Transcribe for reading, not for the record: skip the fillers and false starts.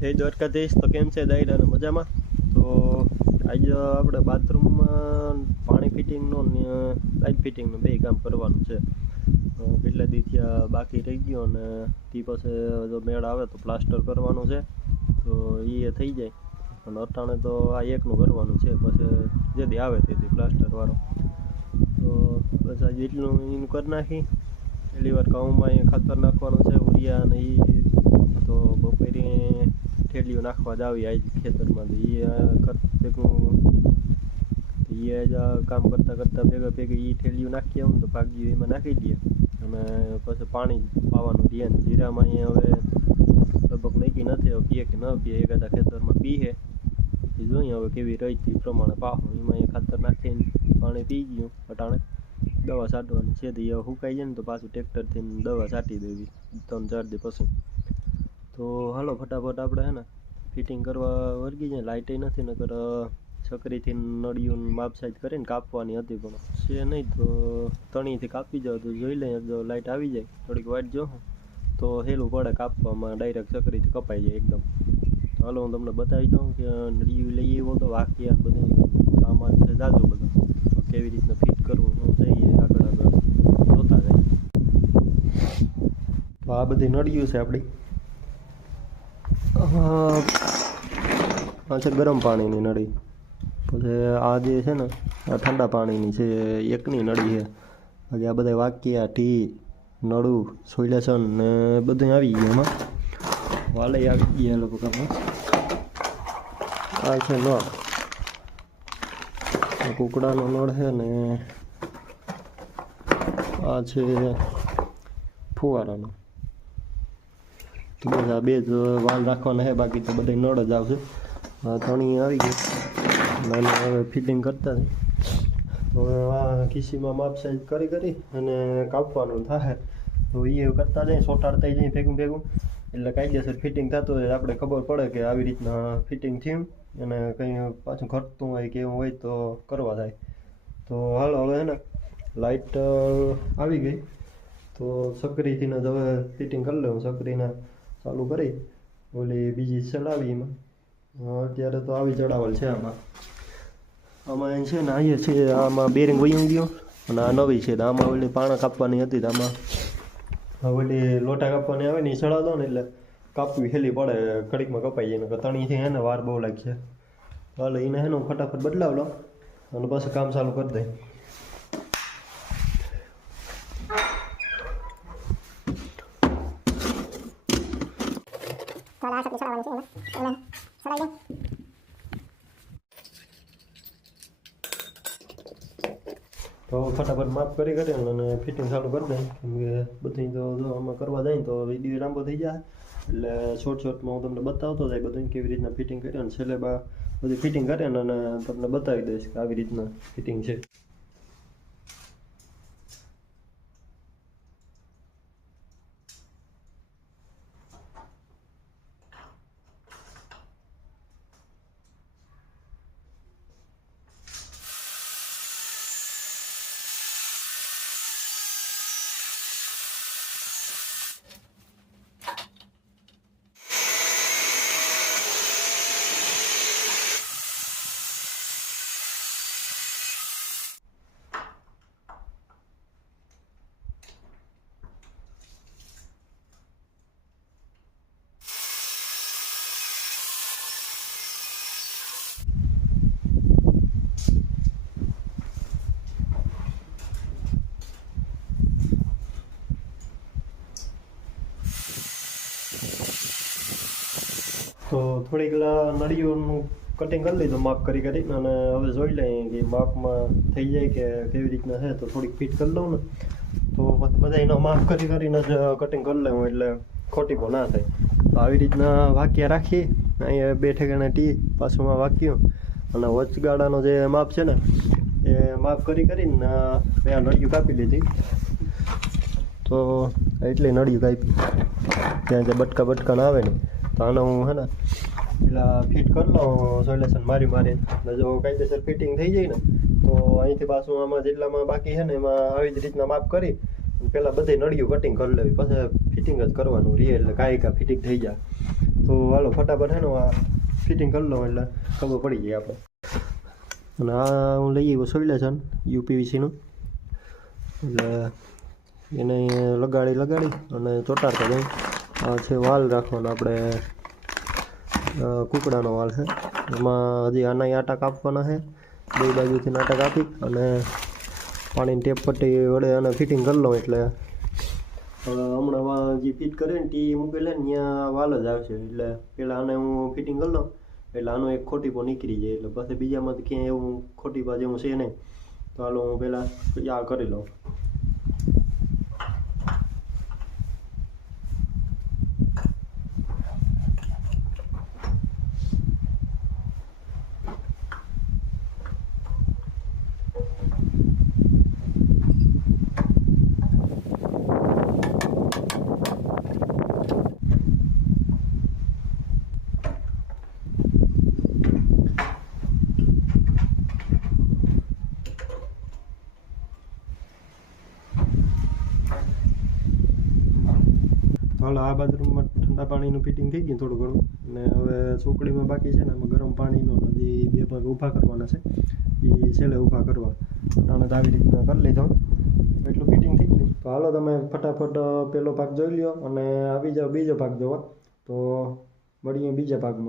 જય દ્વારકાધીશ. તો કેમ છે દાયરા મજામાં? તો આજે આપણે બાથરૂમમાં પાણી ફિટિંગનું ને લાઇટ ફિટિંગનું બે કામ કરવાનું છે. કેટલા દિવસથી બાકી રહી ગયો અને તે પછી જો મેળ આવે તો પ્લાસ્ટર કરવાનું છે, તો એ થઈ જાય. અને અટાણે તો આ એકનું કરવાનું છે, પછી જેથી આવે તેથી પ્લાસ્ટરવાળો. તો બસ આજે એટલું એનું કરી નાખી. પહેલી વાર ઘઉંમાં એ ખાતર નાખવાનું છે, ઉરિયા અને એ તો બપોરે ઠેલીઓ નાખવા જ આવી આજ ખેતરમાં. તો એ ભેગું એ જ કામ કરતાં ભેગી એ ઠેલીઓ નાખી આવું તો ભાગ્યું એમાં નાખી દઈએ. અને પછી પાણી પાવાનું રહે. જીરામાં અહીંયા હવે લગભગ નક્કી નથી, હવે પીએ કે ન પીએ. એકાદા ખેતરમાં પીએ એ જોઈએ હવે કેવી રહી તે પ્રમાણે પાવું. એમાં એ ખાતર નાખીને પાણી પી ગયું. અટાણે દવા છાંટવાની છે, તો એ સુકાઈ જાય ને તો પાછું ટ્રેક્ટરથી દવા છાંટી દેવી 3-4 દી પછી. તો હાલો ફટાફટ આપણે હે ને ફિટિંગ કરવા વર્ગી જાય. લાઇટે નથી, નકર છકરીથી નળિયું માપ સાઈઝ કરીને કાપવાની હતી, પણ છે નહીં. તો તણીથી કાપી જાવ તો જોઈ લઈએ. જો લાઇટ આવી જાય થોડીક વાટ જો તો હેલું પડે કાપવામાં, ડાયરેક્ટ છકરીથી કપાઈ જાય એકદમ. તો હાલો હું તમને બતાવી દઉં કે નળિયું લઈ આવ્યો તો વાંકિયા બધું સામાન છે જાજો બધો, તો કેવી રીતના ફિટ કરવું હું જઈએ આગળ જોતા જાય. તો આ બધી નળિયું છે આપણી. આ છે ગરમ પાણીની નળી. પછી આ જે છે ને આ ઠંડા પાણીની છે, એકની નળી છે. બાકી આ બધા વાક્યા ટી નળું સોલ્યુશન ને બધું આવી ગયું એમાં. વાલે આવી ગયા લોકો કામ. આ છે નળ, કુકડાનો નળ છે ને આ છે ફુવારાનો. તો બસ આ બે જ વાલ રાખવાના છે, બાકી તો બધા નળ જ આવશે. તણી આવી ગઈ અને હવે ફિટિંગ કરતા છે. હવે આ ખીસીમાં માપ સાઈઝ કરી અને કાપવાનું થાય. તો એ કરતા જાય, સોટાડતા જાય ભેગું, એટલે કાયદેસર ફિટિંગ થતું હોય. આપણે ખબર પડે કે આવી રીતના ફિટિંગ થયું અને કંઈ પાછું ઘટતું હોય કે એવું હોય તો કરવા થાય. તો હાલો હવે હે ને લાઇટ આવી ગઈ, તો સકરીથી જ હવે ફિટિંગ કરી લઉં. સકરીને ચાલુ કરી ઓલી બીજી ચડાવી. એમાં અત્યારે તો આવી ચડાવેલ છે. આમાં છે ને અહીંયા છે, આમાં બેરિંગ વયું ગયો અને આ નવી છે. આમાં ઓલી પાણા કાપવાની હતી, આમાં ઓલી લોટા કાપવાની આવે ને એ ચડાવ દો ને એટલે કાપવી હેલી પડે, ઘડીકમાં કપાઈ જાય. તણીથી હે ને વાર બહુ લાગશે. હાલો એને હે ને હું ફટાફટ બદલાવ લો અને પછી કામ ચાલુ કરી દઈ. તો ફટાફટ માપ કરી અને ફિટિંગ ચાલુ કરી દઈ. કેમ કે બધી તો જો આમાં કરવા જાય તો વિડીયો લાંબો થઈ જાય, એટલે શોર્ટમાં હું તમને બતાવતો જાય બધું કેવી રીતના ફિટિંગ કરી. અને છેલ્લે બધી ફિટિંગ કરે અને તમને બતાવી દઈશ કે આવી રીતના ફિટિંગ છે. તો થોડીક નળીઓનું કટિંગ કરી લીધું માપ કરી અને હવે જોઈ લઈએ કે માપમાં થઈ જાય કે કેવી રીતના છે. તો થોડીક ફિટ કરી લઉં ને તો બધા એનો માપ કરીને જ કટિંગ કરી લઉં, એટલે ખોટી ના થાય. તો આવી રીતના વાક્યા રાખી અહીંયા 2 ઠેકાણા ટી પાછુંમાં વાક્યું અને વચગાળાનો જે માપ છે ને એ માપ કરીને મેં આ નળિયું કાપી લીધી. તો એટલે નળિયું કાપી ત્યાં જે બટકા આવે ને, તો આનો હું હે ને પેલા ફિટ કરી લઉં સોલ્યુશન મારી. જો કાયદેસર ફિટિંગ થઈ જાય ને તો અહીંથી પાછું આમાં જેટલામાં બાકી છે ને એમાં આવી જ રીતના માપ કરી પહેલાં બધી નળિયું કટિંગ કરી લેવી, પછી ફિટિંગ જ કરવાનું રહે, એટલે કાંઈ ફિટિંગ થઈ જાય. તો હાલો ફટાફટ હે ને આ ફિટિંગ કરી લો એટલે ખબર પડી જાય આપણે. અને આ હું લઈ આવ્યો સોલ્યુશન યુપીવીસીનું, એટલે એને લગાડી અને ચોટાડતા જઈ. આ છે વાલ રાખવાનો આપણે, કૂકડાનો વાલ છે. એમાં હજી આના આટા કાપવાના છે, બે બાજુથી આટા કાપી અને પાણીની ટેપ પટ્ટી વડે અને ફિટિંગ કરી લઉં. એટલે હમણાં જે ફિટ કરે ને તે મૂકેલા ને ત્યાં વાલ જ આવશે. એટલે પહેલાં આને હું ફિટિંગ કરી લઉં એટલે આનો એક ખોટીપો નીકળી જાય. એટલે પછી બીજામાંથી ક્યાંય એવું ખોટીપા જેવું છે નહીં. તો હાલો હું પહેલાં આ કરી લઉં. હાલો આ બાથરૂમમાં ઠંડા પાણીનું ફિટિંગ થઈ ગયું થોડું ઘણું. અને હવે ચોકડીમાં બાકી છે ને એમાં ગરમ પાણીનો હજી 2 ભાગ ઊભા કરવાના છે, એ છેલ્લે ઊભા કરવા. આને તો આવી રીતના કરી લીધો, એટલું ફિટિંગ થઈ ગયું. તો હાલો તમે ફટાફટ પહેલો ભાગ જોઈ લ્યો અને આવી જાઓ બીજો ભાગ જોવા. તો મળીએ બીજા ભાગમાં.